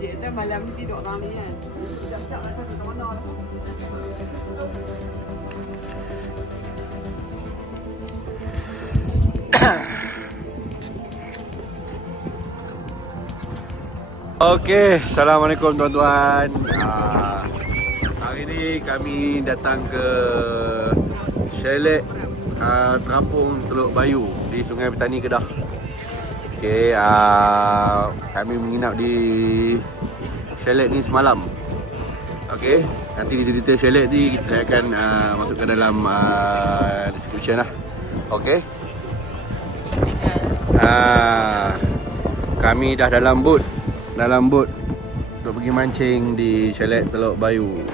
je. Tapi malam ni tidur orang ni kan. Sekejap-sekejap lah kan mana lah. Okey, Assalamualaikum tuan-tuan. Hari ni kami datang ke chalet Terapung Teluk Bayu di Sungai Petani Kedah. Okey, kami menginap di chalet ni semalam. Okey, nanti di detail chalet ni kita akan masuk ke dalam description lah. Okey. Kami dah dalam boat untuk pergi mancing di chalet Teluk Bayu.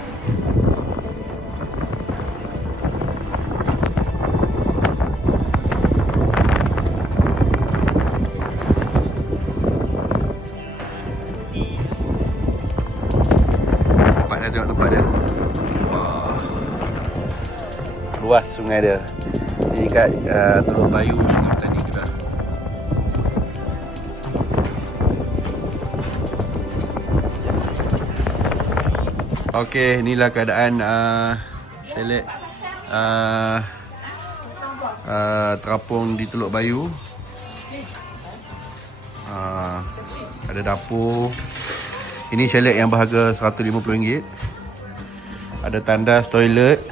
Tengok tempat dia. Wah. Luas sungai dia. Ini kat Teluk Bayu, Sungai Petani Kedah. Okey, inilah keadaan chalet terapung di Teluk Bayu. Ada dapur. Ini chalet yang berharga RM150. Ada tandas, toilet.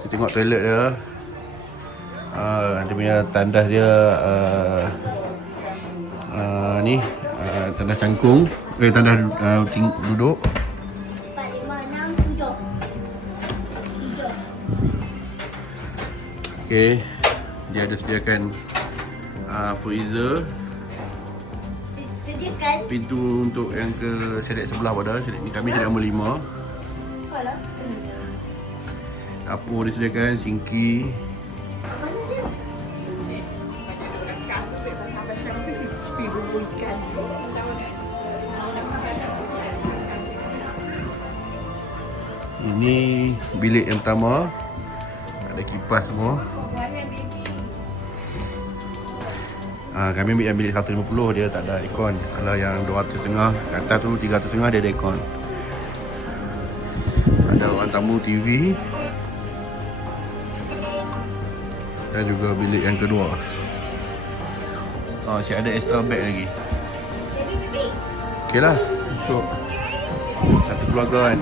Kita tengok toilet dia. Dia punya tandas dia ni tandas cangkung. Tandas duduk. 4, 5, 6, 7. Okey. Dia ada sediakan freezer. Sediakan. Pintu untuk yang ke chalet sebelah pada. Chalet ni kami chalet nombor 5. Apalah. Dapur disediakan, sinki. Mana dia? Ini bilik yang pertama. Ada kipas semua. Kami ambil yang bilik 150, dia tak ada aircon. Kalau yang 200.5 kat atas tu 300.5 dia ada aircon. Ada ruang tamu TV. Dan juga bilik yang kedua. Siap ada extra bed lagi. Okey lah, untuk satu keluarga kan.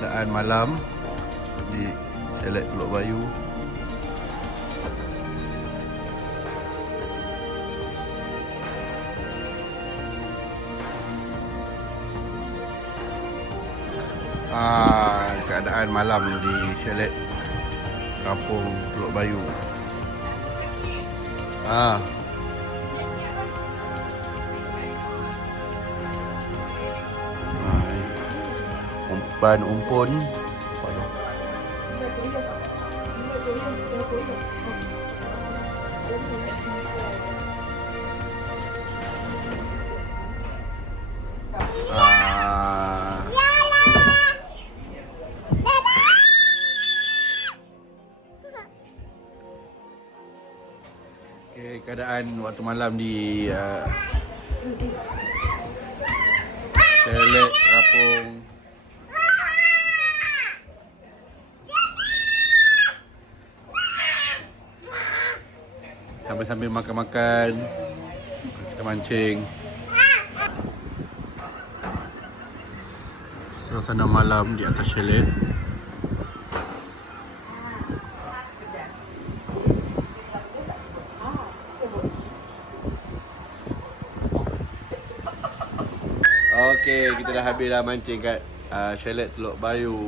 Keadaan malam di chalet Teluk Bayu. Keadaan malam di chalet Terapung Teluk Bayu. Umpan umpun. Okay, keadaan waktu malam di chalet Terapung. Sambil-sambil makan-makan, kita mancing. Suasana malam di atas chalet. Okey, kita dah habis dah mancing kat chalet Teluk Bayu.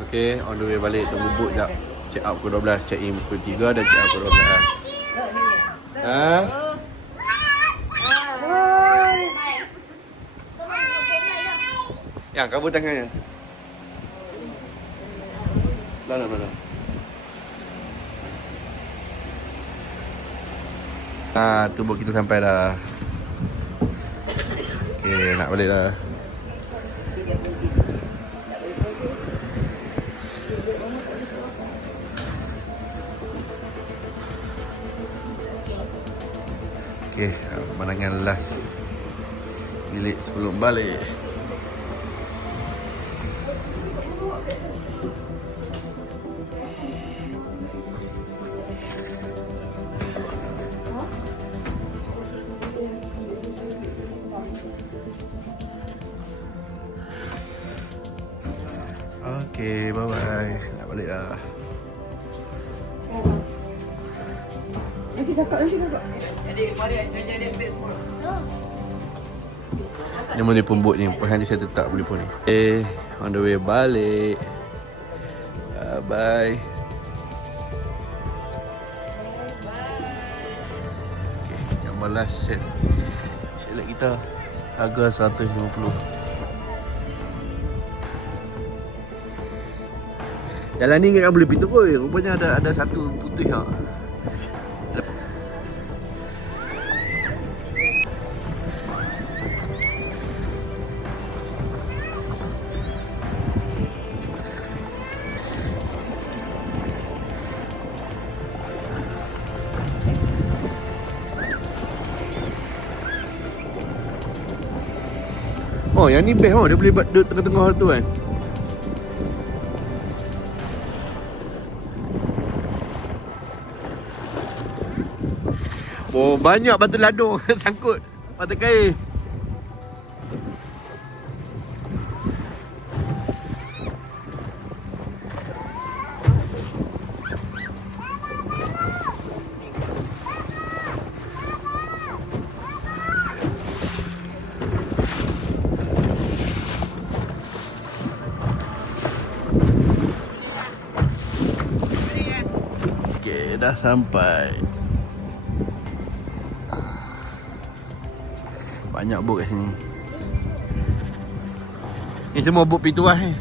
Okey, on the way balik tunggu boat jap. Check out pukul 12, check in pukul 3 dan check out pukul 12. Yang kabur tangannya. Mana. Tu boat kita sampai dah. Okey, nak balik dah. Okey, pemandangan last bilik sebelum balik. Okey, bye-bye. Nak balik dah. Nanti kakak. Ni mana pembut ni. Lepas nanti saya tetap boleh pun ni. On the way balik. Bye-bye. Okay, yang malas Shell kita harga 150. Jalan ni ingatkan boleh pergi terus. Rupanya ada satu putih lah. Oh, yang ni best oh. Dia boleh duduk tengah-tengah tu kan. Oh, banyak batu ladung sangkut mata kail. Okay, dah sampai. Banyak bot kat sini. Ni semua bot pituah ni.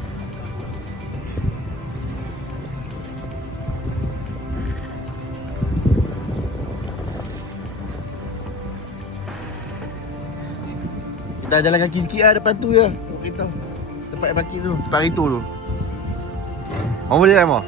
Kita jalan kaki sikit lah depan tu je. Beritahu. Tempat yang parking tu. Tempat itu tu. Orang boleh tak, Amor?